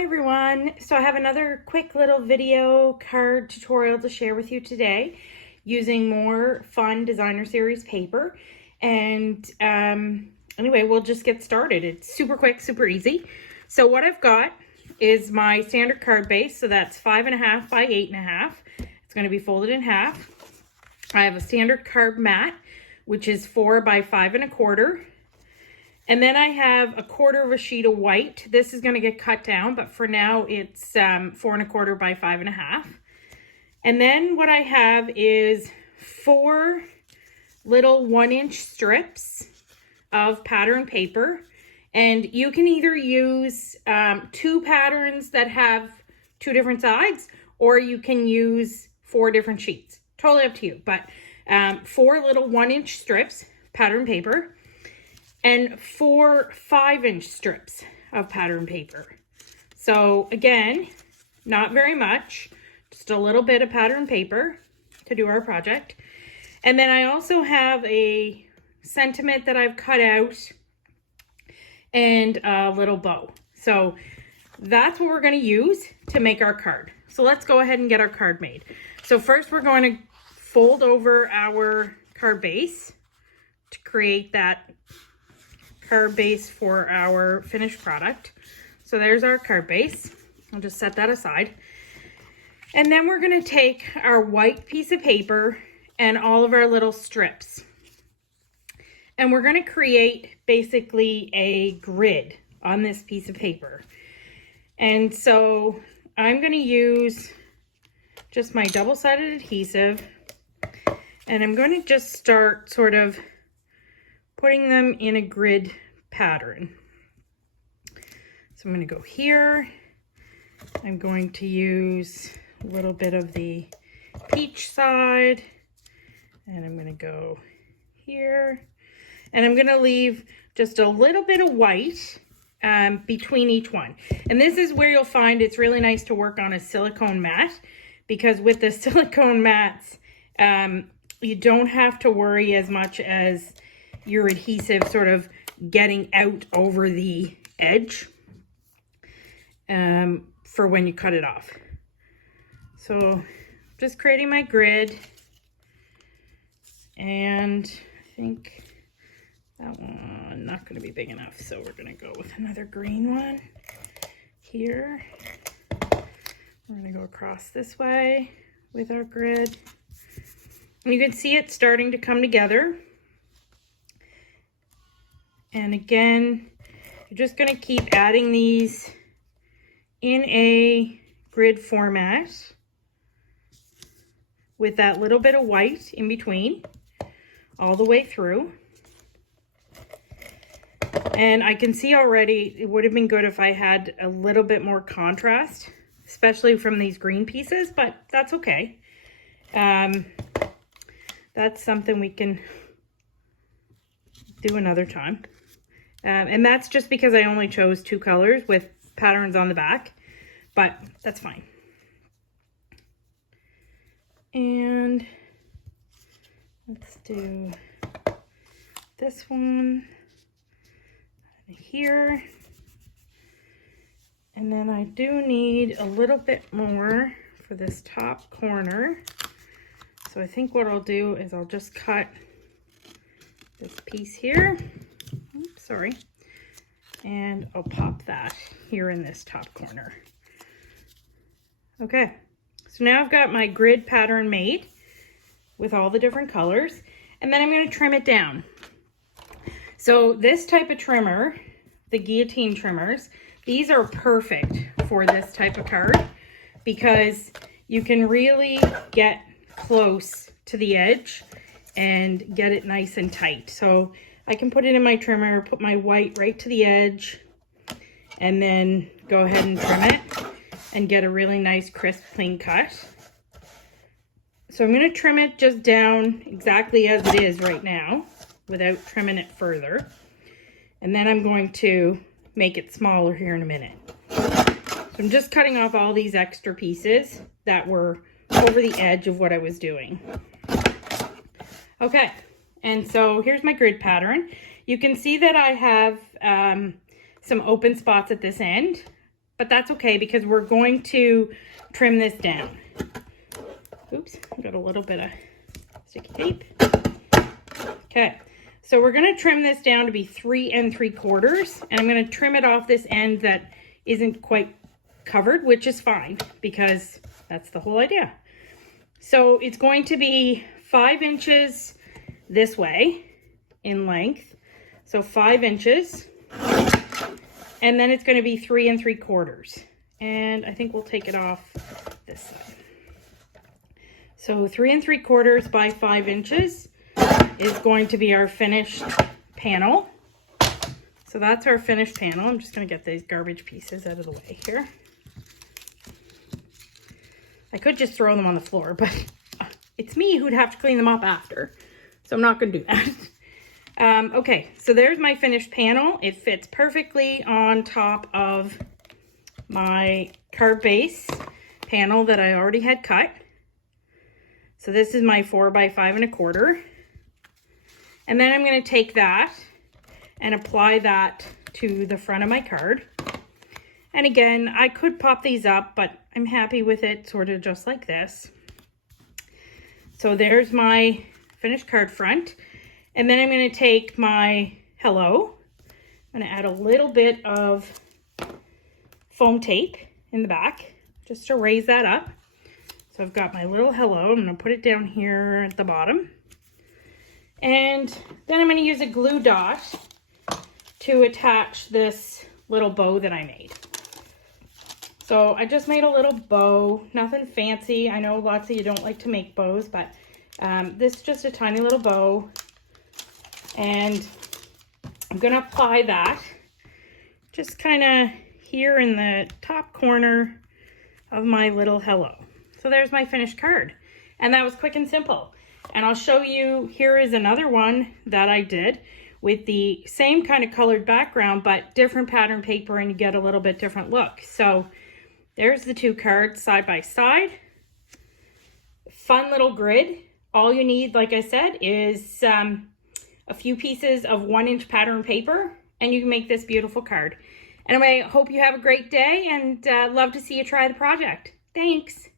Hi everyone. So I have another quick little video card tutorial to share with you today using more fun designer series paper. And anyway, we'll just get started. It's super quick, super easy. So what I've got is my standard card base. So that's 5.5 by 8.5. It's going to be folded in half. I have a standard card mat, which is 4 by 5.25. And then I have 1/4 of a sheet of white. This is going to get cut down, but for now it's 4.25 by 5.5. And then what I have is 4 little 1-inch strips of pattern paper. And you can either use 2 patterns that have 2 different sides, or you can use 4 different sheets. Totally up to you. But 4 little 1-inch strips, pattern paper, and 4 5-inch strips of pattern paper. So again, not very much, just a little bit of pattern paper to do our project. And then I also have a sentiment that I've cut out and a little bow. So that's what we're going to use to make our card. So let's go ahead and get our card made. So first we're going to fold over our card base to create that card base for our finished product. So there's our card base. I'll just set that aside. And then we're going to take our white piece of paper and all of our little strips. And we're going to create basically a grid on this piece of paper. And so I'm going to use just my double-sided adhesive, and I'm going to just start sort of putting them in a grid pattern. So I'm going to go here. I'm going to use a little bit of the peach side, and I'm going to go here, and I'm going to leave just a little bit of white between each one. And this is where you'll find it's really nice to work on a silicone mat, because with the silicone mats, you don't have to worry as much as your adhesive sort of getting out over the edge for when you cut it off. So just creating my grid, and I think that one not going to be big enough, so we're going to go with another green one here. We're going to go across this way with our grid. And you can see it starting to come together. And again, you're just going to keep adding these in a grid format with that little bit of white in between all the way through. And I can see already it would have been good if I had a little bit more contrast, especially from these green pieces, but that's okay. That's something we can do another time. And that's just because I only chose 2 colors with patterns on the back, but that's fine. And let's do this one here. And then I do need a little bit more for this top corner. So I think what I'll do is I'll just cut this piece here. Oops, sorry. And I'll pop that here in this top corner. Okay, so now I've got my grid pattern made with all the different colors, and then I'm going to trim it down. So this type of trimmer, the guillotine trimmers, these are perfect for this type of card because you can really get close to the edge and get it nice and tight. So I can put it in my trimmer, put my white right to the edge, and then go ahead and trim it and get a really nice crisp clean cut. So I'm going to trim it just down exactly as it is right now without trimming it further. And then I'm going to make it smaller here in a minute. So I'm just cutting off all these extra pieces that were over the edge of what I was doing. Okay, and so here's my grid pattern. You can see that I have some open spots at this end, but that's okay because we're going to trim this down. Oops, I got a little bit of sticky tape. Okay, so we're gonna trim this down to be 3 3/4, and I'm gonna trim it off this end that isn't quite covered, which is fine because that's the whole idea. So it's going to be 5 inches this way in length, so 5 inches, and then it's going to be 3 3/4, and I think we'll take it off this side. So 3 3/4 by 5 inches is going to be our finished panel. So that's our finished panel. I'm just going to get these garbage pieces out of the way here. I could just throw them on the floor, but it's me who'd have to clean them up after. So I'm not going to do that. Okay, so there's my finished panel. It fits perfectly on top of my card base panel that I already had cut. So this is my 4 by 5 1/4. And then I'm going to take that and apply that to the front of my card. And again, I could pop these up, but I'm happy with it sort of just like this. So there's my finished card front. And then I'm going to take my hello. I'm going to add a little bit of foam tape in the back just to raise that up. So I've got my little hello. I'm going to put it down here at the bottom. And then I'm going to use a glue dot to attach this little bow that I made. So I just made a little bow, nothing fancy. I know lots of you don't like to make bows, but this is just a tiny little bow. And I'm going to apply that just kind of here in the top corner of my little hello. So there's my finished card. And that was quick and simple. And I'll show you, here is another one that I did with the same kind of colored background, but different pattern paper, and you get a little bit different look. So there's the 2 cards side by side. Fun little grid. All you need, like I said, is a few pieces of 1-inch pattern paper, and you can make this beautiful card. Anyway, hope you have a great day, and love to see you try the project. Thanks.